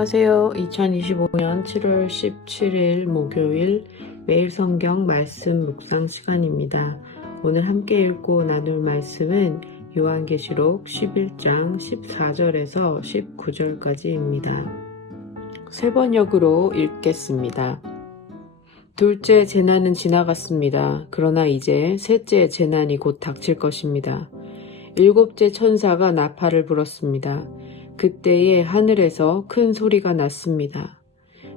안녕하세요. 2025년 7월 17일 목요일 매일 성경 말씀 묵상 시간입니다. 오늘 함께 읽고 나눌 말씀은 요한계시록 11장 14절에서 19절까지입니다. 세 번역으로 읽겠습니다. 둘째 재난은 지나갔습니다. 그러나 이제 셋째 재난이 곧 닥칠 것입니다. 일곱째 천사가 나팔을 불었습니다. 그때에 하늘에서 큰 소리가 났습니다.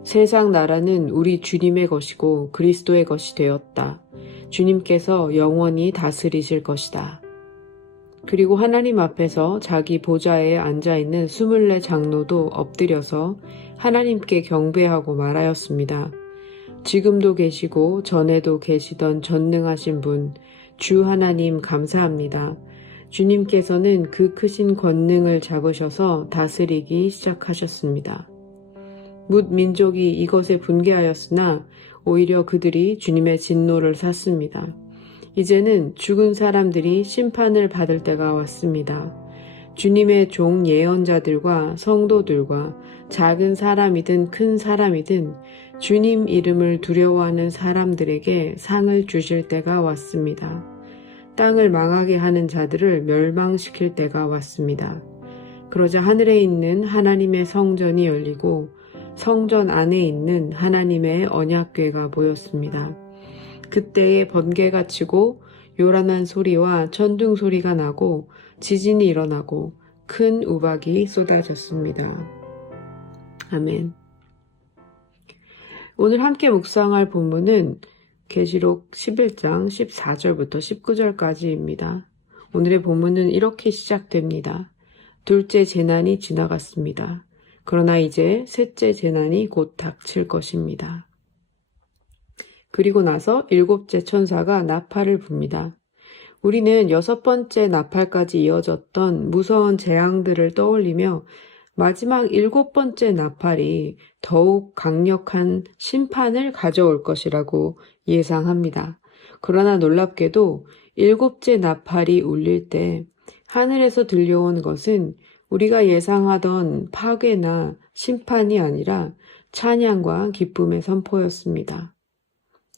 세상 나라는 우리 주님의 것이고 그리스도의 것이 되었다. 주님께서 영원히 다스리실 것이다. 그리고 하나님 앞에서 자기 보좌에 앉아있는 24 장로도 엎드려서 하나님께 경배하고 말하였습니다. 지금도 계시고 전에도 계시던 전능하신 분, 주 하나님 감사합니다. 주님께서는 그 크신 권능을 잡으셔서 다스리기 시작하셨습니다. 뭇 민족이 이것에 분개하였으나 오히려 그들이 주님의 진노를 샀습니다. 이제는 죽은 사람들이 심판을 받을 때가 왔습니다. 주님의 종 예언자들과 성도들과 작은 사람이든 큰 사람이든 주님 이름을 두려워하는 사람들에게 상을 주실 때가 왔습니다. 땅을 망하게 하는 자들을 멸망시킬 때가 왔습니다. 그러자 하늘에 있는 하나님의 성전이 열리고 성전 안에 있는 하나님의 언약궤가 보였습니다. 그때에 번개가 치고 요란한 소리와 천둥 소리가 나고 지진이 일어나고 큰 우박이 쏟아졌습니다. 아멘. 오늘 함께 묵상할 본문은 계시록 11장 14절부터 19절까지입니다. 오늘의 본문은 이렇게 시작됩니다. 둘째 재난이 지나갔습니다. 그러나 이제 셋째 재난이 곧 닥칠 것입니다. 그리고 나서 일곱째 천사가 나팔을 붑니다. 우리는 여섯 번째 나팔까지 이어졌던 무서운 재앙들을 떠올리며 마지막 일곱 번째 나팔이 더욱 강력한 심판을 가져올 것이라고 예상합니다. 그러나 놀랍게도 일곱째 나팔이 울릴 때 하늘에서 들려온 것은 우리가 예상하던 파괴나 심판이 아니라 찬양과 기쁨의 선포였습니다.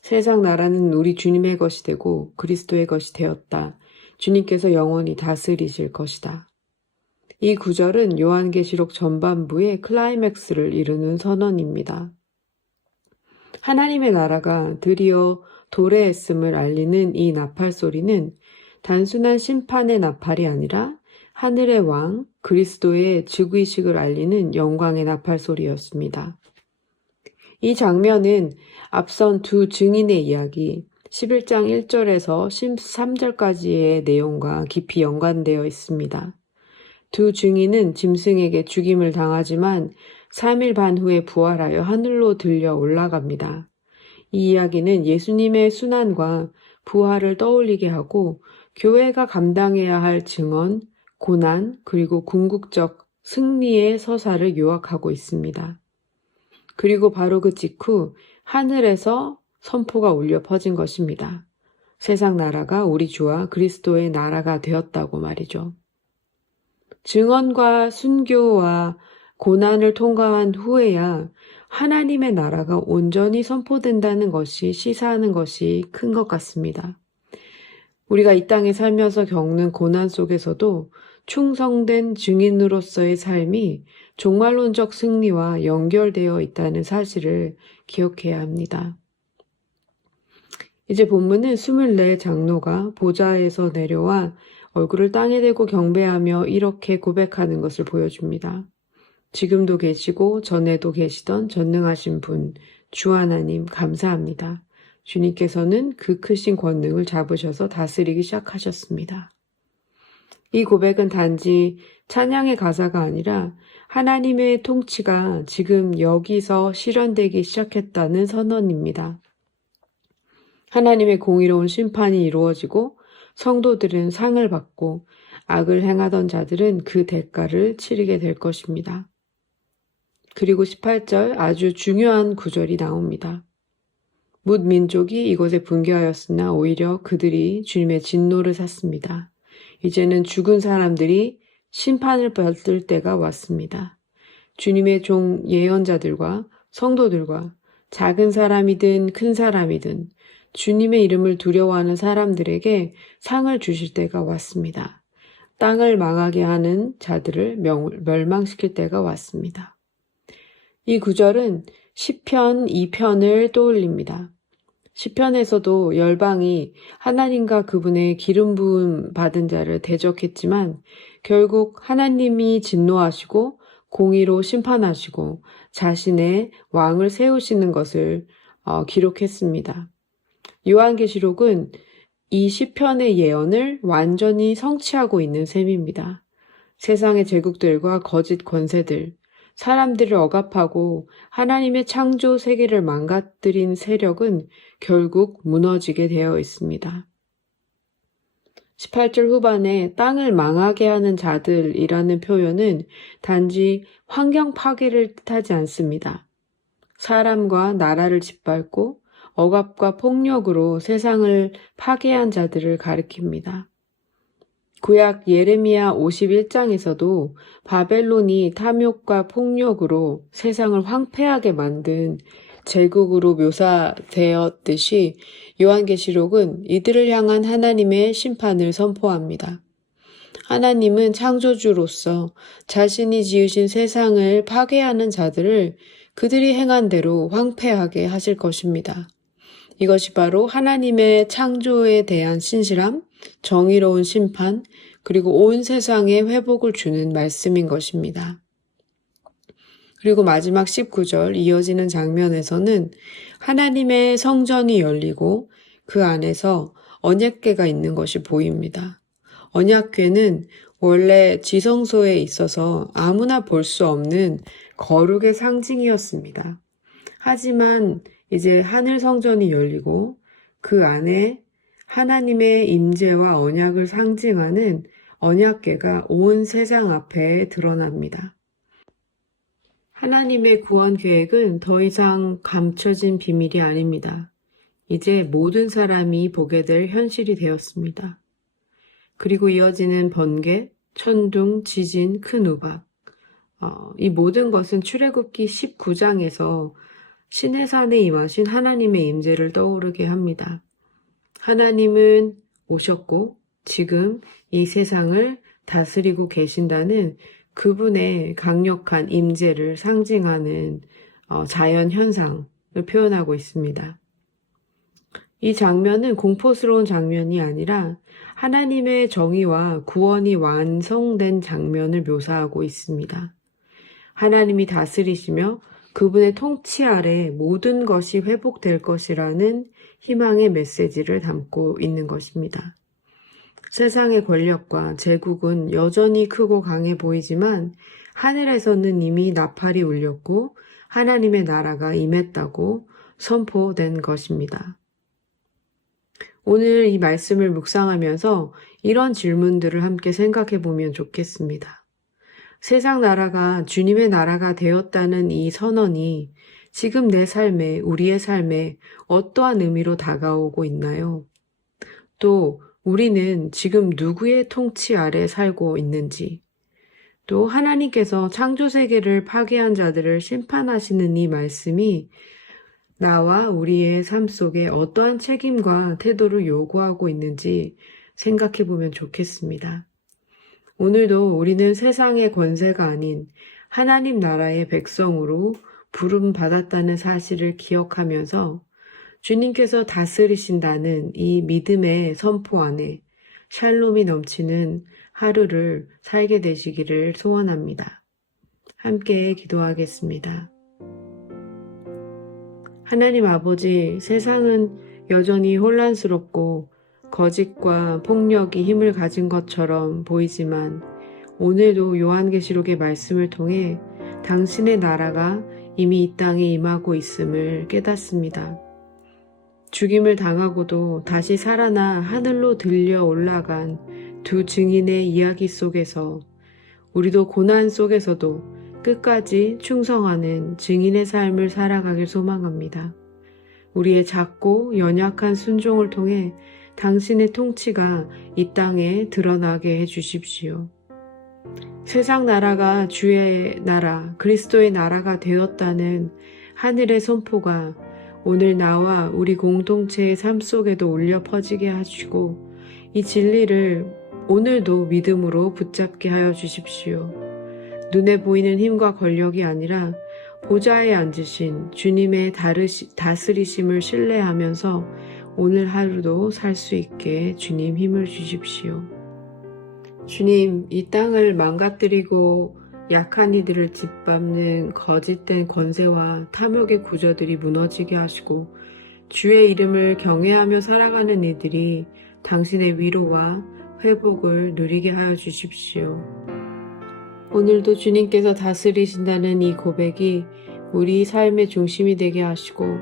세상 나라는 우리 주님의 것이 되고 그리스도의 것이 되었다. 주님께서 영원히 다스리실 것이다. 이 구절은 요한계시록 전반부의 클라이맥스를 이루는 선언입니다. 하나님의 나라가 드디어 도래했음을 알리는 이 나팔 소리는 단순한 심판의 나팔이 아니라 하늘의 왕 그리스도의 즉위식을 알리는 영광의 나팔 소리였습니다. 이 장면은 앞선 두 증인의 이야기 11장 1절에서 13절까지의 내용과 깊이 연관되어 있습니다. 두 증인은 짐승에게 죽임을 당하지만 3일 반 후에 부활하여 하늘로 들려 올라갑니다. 이 이야기는 예수님의 순환과 부활을 떠올리게 하고 교회가 감당해야 할 증언, 고난, 그리고 궁극적 승리의 서사를 요약하고 있습니다. 그리고 바로 그 직후 하늘에서 선포가 울려 퍼진 것입니다. 세상 나라가 우리 주와 그리스도의 나라가 되었다고 말이죠. 증언과 순교와 고난을 통과한 후에야 하나님의 나라가 온전히 선포된다는 것이 시사하는 것이 큰 것 같습니다. 우리가 이 땅에 살면서 겪는 고난 속에서도 충성된 증인으로서의 삶이 종말론적 승리와 연결되어 있다는 사실을 기억해야 합니다. 이제 본문은 24 장로가 보좌에서 내려와 얼굴을 땅에 대고 경배하며 이렇게 고백하는 것을 보여줍니다. 지금도 계시고 전에도 계시던 전능하신 분, 주 하나님 감사합니다. 주님께서는 그 크신 권능을 잡으셔서 다스리기 시작하셨습니다. 이 고백은 단지 찬양의 가사가 아니라 하나님의 통치가 지금 여기서 실현되기 시작했다는 선언입니다. 하나님의 공의로운 심판이 이루어지고 성도들은 상을 받고 악을 행하던 자들은 그 대가를 치르게 될 것입니다. 그리고 18절 아주 중요한 구절이 나옵니다. 뭇 민족이 이곳에 분개하였으나 오히려 그들이 주님의 진노를 샀습니다. 이제는 죽은 사람들이 심판을 받을 때가 왔습니다. 주님의 종 예언자들과 성도들과 작은 사람이든 큰 사람이든 주님의 이름을 두려워하는 사람들에게 상을 주실 때가 왔습니다. 땅을 망하게 하는 자들을 멸망시킬 때가 왔습니다. 이 구절은 시편 2편을 떠올립니다. 시편에서도 열방이 하나님과 그분의 기름 부음 받은 자를 대적했지만 결국 하나님이 진노하시고 공의로 심판하시고 자신의 왕을 세우시는 것을 기록했습니다. 요한계시록은 이 시편의 예언을 완전히 성취하고 있는 셈입니다. 세상의 제국들과 거짓 권세들, 사람들을 억압하고 하나님의 창조 세계를 망가뜨린 세력은 결국 무너지게 되어 있습니다. 18절 후반에 땅을 망하게 하는 자들이라는 표현은 단지 환경 파괴를 뜻하지 않습니다. 사람과 나라를 짓밟고 억압과 폭력으로 세상을 파괴한 자들을 가리킵니다. 구약 예레미야 51장에서도 바벨론이 탐욕과 폭력으로 세상을 황폐하게 만든 제국으로 묘사되었듯이 요한계시록은 이들을 향한 하나님의 심판을 선포합니다. 하나님은 창조주로서 자신이 지으신 세상을 파괴하는 자들을 그들이 행한 대로 황폐하게 하실 것입니다. 이것이 바로 하나님의 창조에 대한 신실함, 정의로운 심판, 그리고 온 세상에 회복을 주는 말씀인 것입니다. 그리고 마지막 19절 이어지는 장면에서는 하나님의 성전이 열리고 그 안에서 언약궤가 있는 것이 보입니다. 언약궤는 원래 지성소에 있어서 아무나 볼 수 없는 거룩의 상징이었습니다. 하지만 이제 하늘 성전이 열리고 그 안에 하나님의 임재와 언약을 상징하는 언약궤가 온 세상 앞에 드러납니다. 하나님의 구원 계획은 더 이상 감춰진 비밀이 아닙니다. 이제 모든 사람이 보게 될 현실이 되었습니다. 그리고 이어지는 번개, 천둥, 지진, 큰 우박. 이 모든 것은 출애굽기 19장에서 시내산에 임하신 하나님의 임재를 떠오르게 합니다. 하나님은 오셨고 지금 이 세상을 다스리고 계신다는 그분의 강력한 임재를 상징하는 자연 현상을 표현하고 있습니다. 이 장면은 공포스러운 장면이 아니라 하나님의 정의와 구원이 완성된 장면을 묘사하고 있습니다. 하나님이 다스리시며 그분의 통치 아래 모든 것이 회복될 것이라는 희망의 메시지를 담고 있는 것입니다. 세상의 권력과 제국은 여전히 크고 강해 보이지만 하늘에서는 이미 나팔이 울렸고 하나님의 나라가 임했다고 선포된 것입니다. 오늘 이 말씀을 묵상하면서 이런 질문들을 함께 생각해 보면 좋겠습니다. 세상 나라가 주님의 나라가 되었다는 이 선언이 지금 내 삶에, 우리의 삶에 어떠한 의미로 다가오고 있나요? 또 우리는 지금 누구의 통치 아래 살고 있는지, 또 하나님께서 창조세계를 파괴한 자들을 심판하시는 이 말씀이 나와 우리의 삶 속에 어떠한 책임과 태도를 요구하고 있는지 생각해 보면 좋겠습니다. 오늘도 우리는 세상의 권세가 아닌 하나님 나라의 백성으로 부름받았다는 사실을 기억하면서 주님께서 다스리신다는 이 믿음의 선포 안에 샬롬이 넘치는 하루를 살게 되시기를 소원합니다. 함께 기도하겠습니다. 하나님 아버지, 세상은 여전히 혼란스럽고 거짓과 폭력이 힘을 가진 것처럼 보이지만 오늘도 요한계시록의 말씀을 통해 당신의 나라가 이미 이 땅에 임하고 있음을 깨닫습니다. 죽임을 당하고도 다시 살아나 하늘로 들려 올라간 두 증인의 이야기 속에서 우리도 고난 속에서도 끝까지 충성하는 증인의 삶을 살아가길 소망합니다. 우리의 작고 연약한 순종을 통해 당신의 통치가 이 땅에 드러나게 해주십시오. 세상 나라가 주의 나라, 그리스도의 나라가 되었다는 하늘의 선포가 오늘 나와 우리 공동체의 삶 속에도 울려 퍼지게 하시고 이 진리를 오늘도 믿음으로 붙잡게 하여 주십시오. 눈에 보이는 힘과 권력이 아니라 보좌에 앉으신 주님의 다스리심을 신뢰하면서 오늘 하루도 살 수 있게 주님 힘을 주십시오. 주님, 이 땅을 망가뜨리고 약한 이들을 짓밟는 거짓된 권세와 탐욕의 구조들이 무너지게 하시고 주의 이름을 경외하며 살아가는 이들이 당신의 위로와 회복을 누리게 하여 주십시오. 오늘도 주님께서 다스리신다는 이 고백이 우리 삶의 중심이 되게 하시고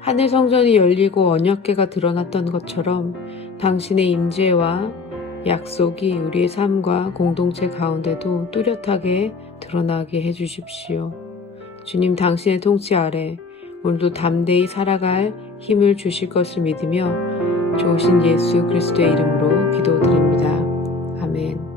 하늘 성전이 열리고 언약궤가 드러났던 것처럼 당신의 임재와 약속이 우리의 삶과 공동체 가운데도 뚜렷하게 드러나게 해주십시오. 주님, 당신의 통치 아래 오늘도 담대히 살아갈 힘을 주실 것을 믿으며 좋으신 예수 그리스도의 이름으로 기도드립니다. 아멘.